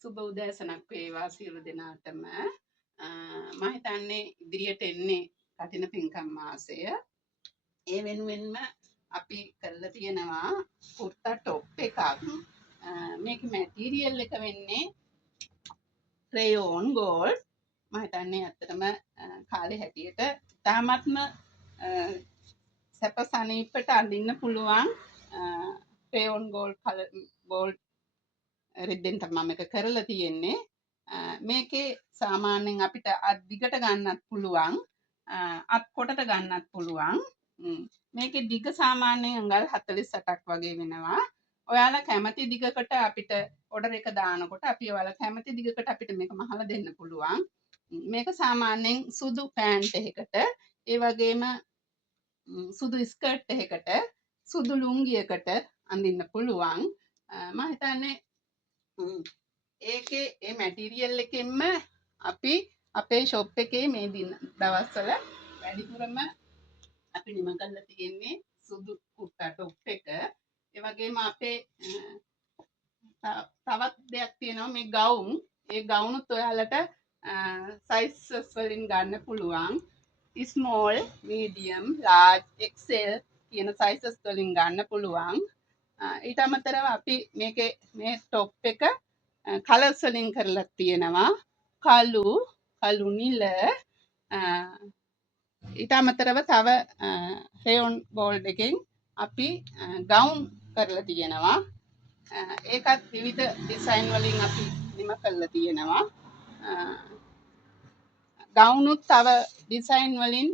සුබ උදෑසනක් වේවා සියලු දෙනාටම. මම හිතන්නේ ඉදිරියට එන්නේ කටින පින්කම් මාසය. ඒ වෙනුවෙන්ම අපි කරලා තියෙනවා කුර්තා টොප් එකක්. මේකේ මැටීරියල් එක වෙන්නේ රේයෝන් ගෝල්ඩ්. මම හිතන්නේ ඇත්තටම කාලේ හැටියට තාමත්ම සැප සනීපට අඳින්න පුළුවන් රේයෝන් ගෝල්ඩ් රිද්දෙන් තමයි මේක කරලා තියෙන්නේ. මේකේ සාමාන්‍යයෙන් අපිට අත් දිගට ගන්නත් පුළුවන්, අත් කොටට ගන්නත් පුළුවන්. මේකේ දිග සාමාන්‍යයෙන් අඟල් 48ක් වගේ වෙනවා. ඔයාලා කැමති දිගකට අපිට ඔඩර් එක දානකොට අපි ඔයාලා කැමති දිගකට අපිට මේක මහලා දෙන්න පුළුවන්. මේක සාමාන්‍යයෙන් සුදු පෑන්ට් එකකට, ඒ වගේම සුදු ස්කර්ට් එකකට, සුදු ලුංගියකට අඳින්න පුළුවන්. මම හිතන්නේ ඒකේ ඒ මැටීරියල් එකෙන්ම අපි අපේ ෂොප් එකේ මේ දවස්වල වැඩිපුරම අපි නිම කරලා තියෙන්නේ සුදු කුර්තා টොප් එක. ඒ වගේම අපේ තවත් දෙයක් තියෙනවා මේ ගවුම්. ඒ ගවුනුත් ඔයාලට සයිසස් වලින් ගන්න පුළුවන්. ස්මෝල්, මීඩියම්, ලාර්ජ්, එක්සෙල් කියන සයිසස් වලින් ගන්න පුළුවන්. ඊට අමතරව අපි මේකේ මේ টොප් එක කලර්ස් වලින් කරලා තියෙනවා. කළු නිල, ඊට අමතරව තව රේයෝන් ගෝල්ඩ් එකෙන් අපි ගවුන් කරලා තියෙනවා. ඒකත් විවිධ ඩිසයින් වලින් අපි නිම කරලා තියෙනවා. ගවුනුත් තව ඩිසයින් වලින්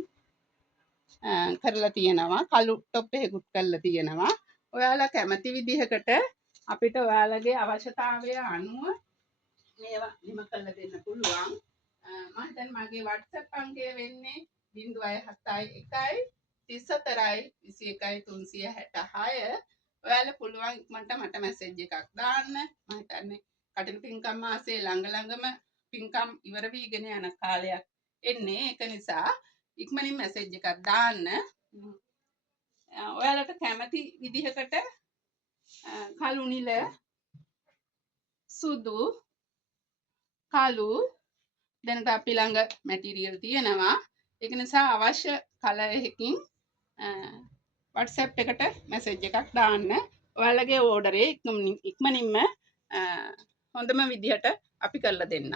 කරලා තියෙනවා. කළු টොප් එකකුත් කරලා තියෙනවා. ඔයාලා කැමති විදිහකට අපිට ඔයාලගේ අවශ්‍යතාවය අනුව මේවා නිම කරලා දෙන්න පුළුවන්. මම හිතන්නේ මගේ WhatsApp අංකය වෙන්නේ 071 34 21 366. ඔයාලා පුළුවන් ඉක්මනට මට මැසේජ් එකක් දාන්න. මම හිතන්නේ කටින පින්කම් මාසයේ ළඟම පින්කම් ඉවර වීගෙන යන කාලයක් එන්නේ. ඒක නිසා ඉක්මනින් මැසේජ් එකක් දාන්න. ඔයාලට කැමති විදිහකට කළු නිල, සුදු, කළු දැනට අපි ළඟ මැටීරියල් තියෙනවා. ඒක නිසා අවශ්‍ය කලර් එකකින් WhatsApp එකට මැසේජ් එකක් දාන්න. ඔයාලගේ ඕඩරේ ඉක්මනින්ම හොඳම විදිහට අපි කරලා දෙන්නම්.